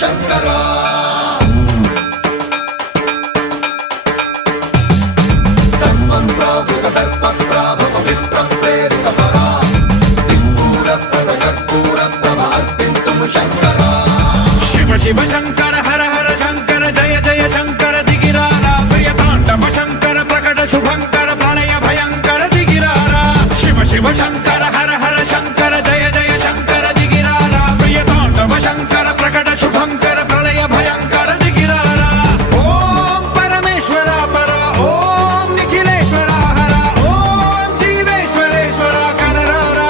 शङ्करा शिव शंकर हर हर शंकर जय जय शंकर दिगिरारा प्रियतांडव शंकर प्रकट शुभंकर प्रलय भयंकर दिगिरारा शिव शिव शंकर हर हर शंकर जय जय शंकर दिगिरारा प्रियतांडव शंकर प्रकट शुभंकर प्रलय भयंकर दिगिरारा ओम परमेश्वर पर ओम निखिलेश्वर हर ओम जीवेश्वरेश्वर कररारा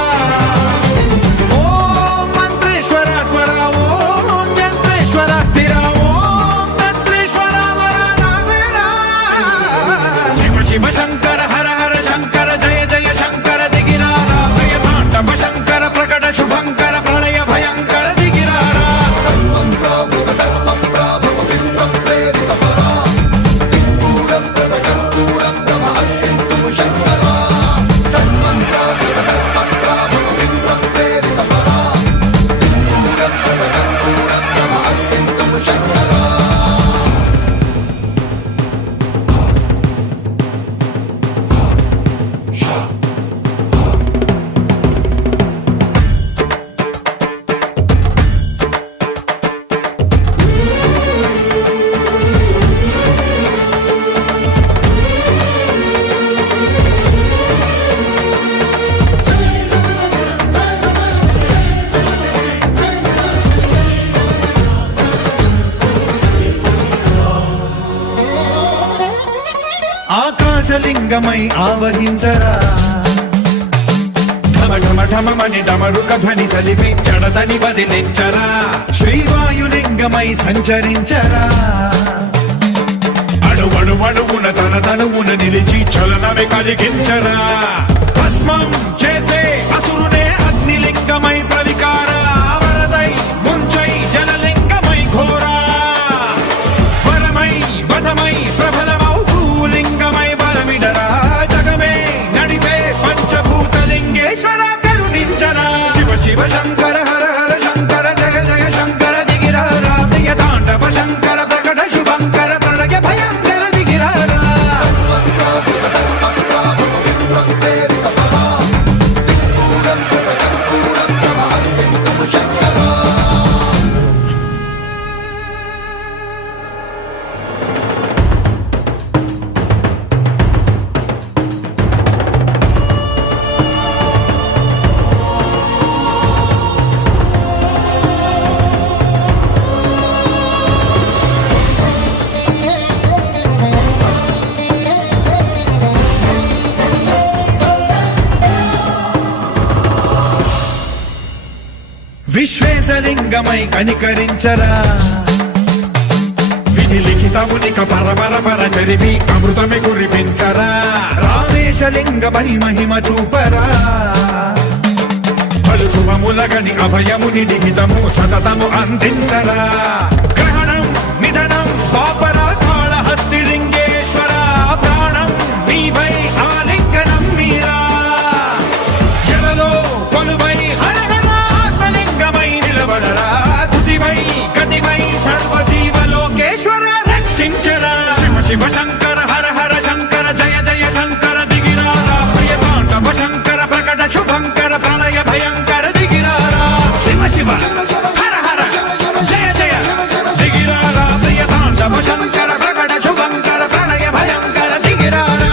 ओम मंत्रेश्वर स्वर ओम यंत्रेश्वर स्थिर ओम तंत्रेश्वर वरदामेरा शिव शिव शंकर हर हर शंकर जय जय शंकर दिगिरारा प्रियतांडव शंकर प्रकट शुभंकर प्रलय भयंकर दिगिरारा ఆకాశలింగమై ఆవహించరా ఢమ ఢమ ఢమమని డమరుక ధ్వని సలిపి జడదని వదిలించరా శ్రీవాయులింగమై సంచరించరా అణువణువున తన తనువున నిలిచి చలనమే కలిగించరా భస్మం చేసే అసురునే అగ్నిలింగమై ప్రవికార వరదై ముంచై జలలింగమై ఘోరా వరమై వసమై ప్రబలమౌ భూలింగమై బలమిడరా జగమే నడిపే పంచభూతలింగేశ్వర కరుణించరా శివ శివ శంకర హర హర శంకర జయ జయ శంకర దిగిరారా ప్రియతాండవ శంకర ప్రకట శుభంకర ప్రళయ భయంకర దిగిరారా విశ్వేశలింగమై కనికరించరా విధి లిఖితమునిక పరపర పర జరిపి అమృతమి కురిపించరా రామేశలింగమై మహిమ చూపరా పలు శుభములగని అభయముని నిహితము సతతము అందించరా గ్రహణం నిధనం పాపర కాళహస్తి లింగేశ్వర ప్రాణం నీవై ఆలింగనం మీరా జలలో కొలువై హర హర ఆత్మలింగమై నిలబడరా తుదివై గతివై సర్వజీవలోకేశ్వర రక్షించరా శివ శివ శంకర హర హర శంకర జయ జయ శంకర దిగిరారా ప్రియతాండవ శంకర ప్రకట శుభంకర ప్రళయ భయంకర దిగిరారా శివ శివ హర హర జయ జయ దిగిరారా ప్రియతాండవ శంకర ప్రకట శుభంకర ప్రళయ భయంకర దిగిరారా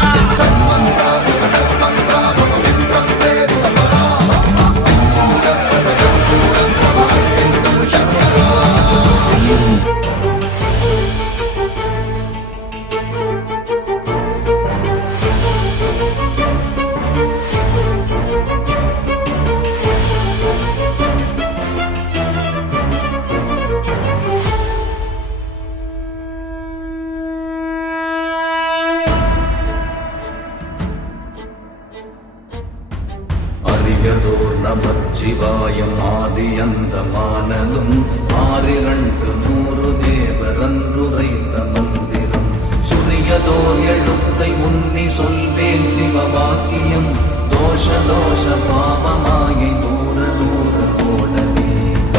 அரியதோர் நமச்சிவாயம் ஆதியந்தமானதும் ஆறிரண்டு நூறு தேவரன்றுரைத்த மந்திரம் சுரியதோர் எழுத்தை உன்னி சொல்வேன் சிவவாக்கியம் தோஷ தோஷ பாவமாயை தூர தூர ஓடவே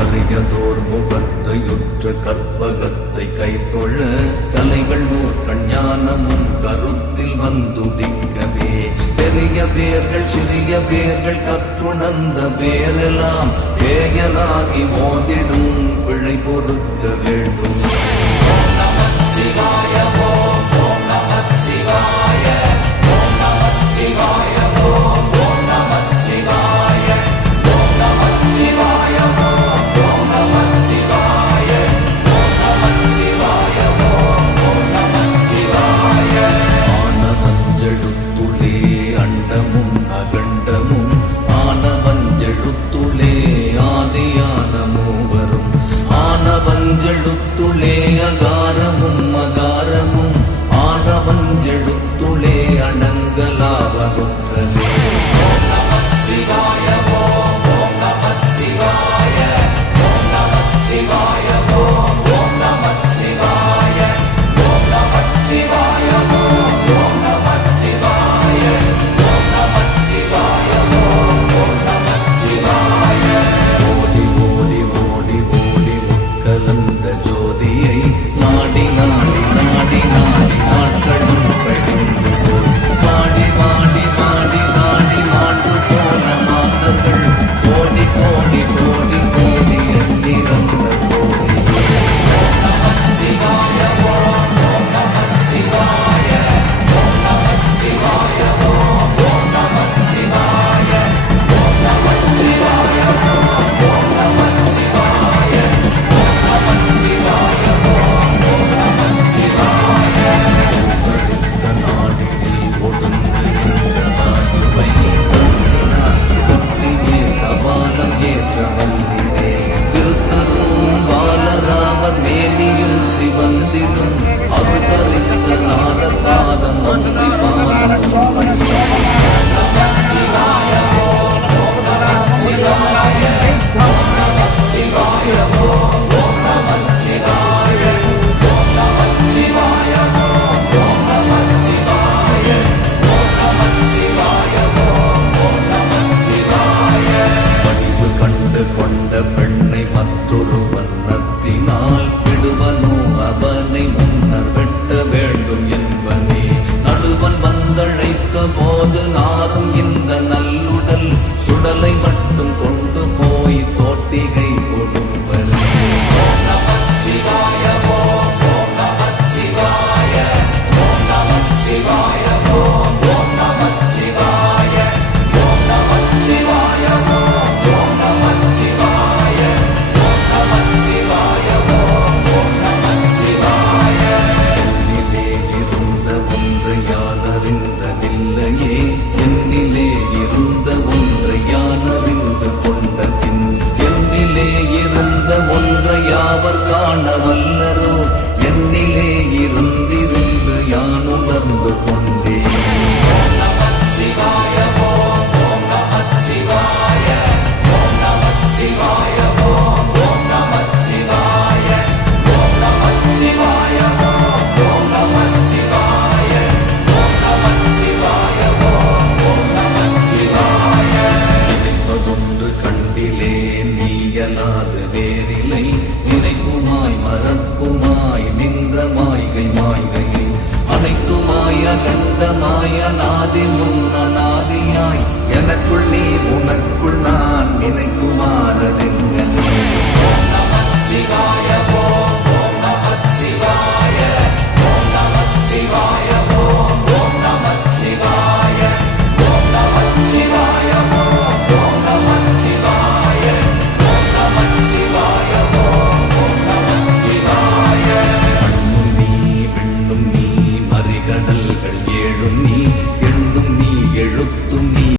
அரியதோர் முகத்தை கங்கையுற்ற கற்பகத்தை கைத்தொழ கலைகள் நூற்கண் ஞானமும் கருத்தில் வந்துதிக்கவே பெரிய பேர்கள் சிறிய பேர்கள் கற்றுணர்ந்த பேரெல்லாம் பேயலாகி மோதிடும் பிழை பொறுக்க வேண்டும். ஓம் நமச்சிவாய ஓம் ஓம் நமச்சிவாய ஓம் நமச்சிவாய ஓம் ஓம் நமச்சிவாய ஓம் நமச்சிவாய ஓம் ஓம் நமச்சிவாய ஓம் நமச்சிவாய ஓம் ஓம் நமச்சிவாய. ஆனவஞ்செழுத்துளே அண்டமும் அகண்டமும் ஆனவஞ்செழுத்துளே ஆதியான மூவரும் ஆனவஞ்செழுத்துளே அகாரமும் அகாரமும் ஆனவஞ்செழுத்துளே அடங்கலாவலுற்றலே. ஓம் நமச்சிவாய ஓம் ஓம் நமச்சிவாய ஓம் நமச்சிவாய ஓம் ஓம் நமச்சிவாய ஓம் நமச்சிவாய ஓம் ஓம் நமச்சிவாய ஓம் நமச்சிவாய ஓம் ஓம் நமச்சிவாய. ஓடி ஓடி ஓடி ஓடி முக்கலந்த ஜோதியை நாடி நாடி நாடி நாடி நாட்களும் கழிந்து போய் மாடி மாடி மாடி மாடி மாண்டு போன மாதர்கள் கோடி கோடி கோடி கோடி எண்ணிறந்த கோடியே. ஓம் நமச்சிவாய ஓம் ஓம் நமச்சிவாய ஓம் நமச்சிவாய ஓம் ஓம் நமச்சிவாய ஓம் நமச்சிவாய ஓம் ஓம் நமச்சிவாய ஓம் நமச்சிவாய ஓம் ஓம் நமச்சிவாய. உபரித்த நாடியில் ஒடுங்குகின்ற வாயுவை கருதினார் இருத்தியே கபாலம் ஏற்ற வந்திரே திருத்தரும் பாலராமர் மேனியும் சிவந்திடும் அருள் தரித்த நாதர் பாதம் அம்பி பாதம் நமச்சிவாய ஓம் ஓம் நமச்சிவாய ஓம் நமச்சிவாய ஓம் ஓம் நமச்சிவாய ஓம் நமச்சிவாய ஓம் ஓம் நமச்சிவாய ஓம் நமச்சிவாய ஓம் ஓம் நமச்சிவாய. வடிவு கண்டு கொண்ட பெண்ணை மற்றொரு வண்ணத்தினால் விடுவனோ அவனை முன்னர் வெட்ட வேண்டும் என்பனே நடுவன் வந்தழைத்த போது நாரும் இந்த நல்லுடல் சுடலை மட்டும் கொண்டு போய் தோட்டிகை கொடுப்பர். ஓம் நமச்சிவாய ஓம் ஓம் நமச்சிவாய ஓம் நமச்சிவாய ஓம் ஓம் நமச்சிவாய ஓம் நமச்சிவாய ஓம் ஓம் நமச்சிவாய ஓம் நமச்சிவாய ஓம் ஓம் நமச்சிவாய. என்னிலே இருந்த ஒன்றை யான் அறிந்ததில்லையே என்னிலே இருந்த ஒன்றை யான் அறிந்து கொண்ட பின் என்னிலே இருந்த ஒன்றை யாவர் காண வல்லரோ என்னிலே இருந்திருந்து யான் உணர்ந்து கொண்டேன். ஓம் நமச்சிவாய ஓம் ஓம் நமச்சிவாய ஓம் நமச்சிவாய ஓம் ஓம் நமச்சிவாய ஓம் நமச்சிவாய ஓம் ஓம் நமச்சிவாய ஓம் நமச்சிவாய ஓம் ஓம் நமச்சிவாய. நினைப்பதொன்று கண்டிலே நீயலாது வேறில்லை நினைப்புமாய் மறப்புமாய் நின்ற மாய்கை மாய்கையை அனைத்துமாய கண்டமாய நாதி முன்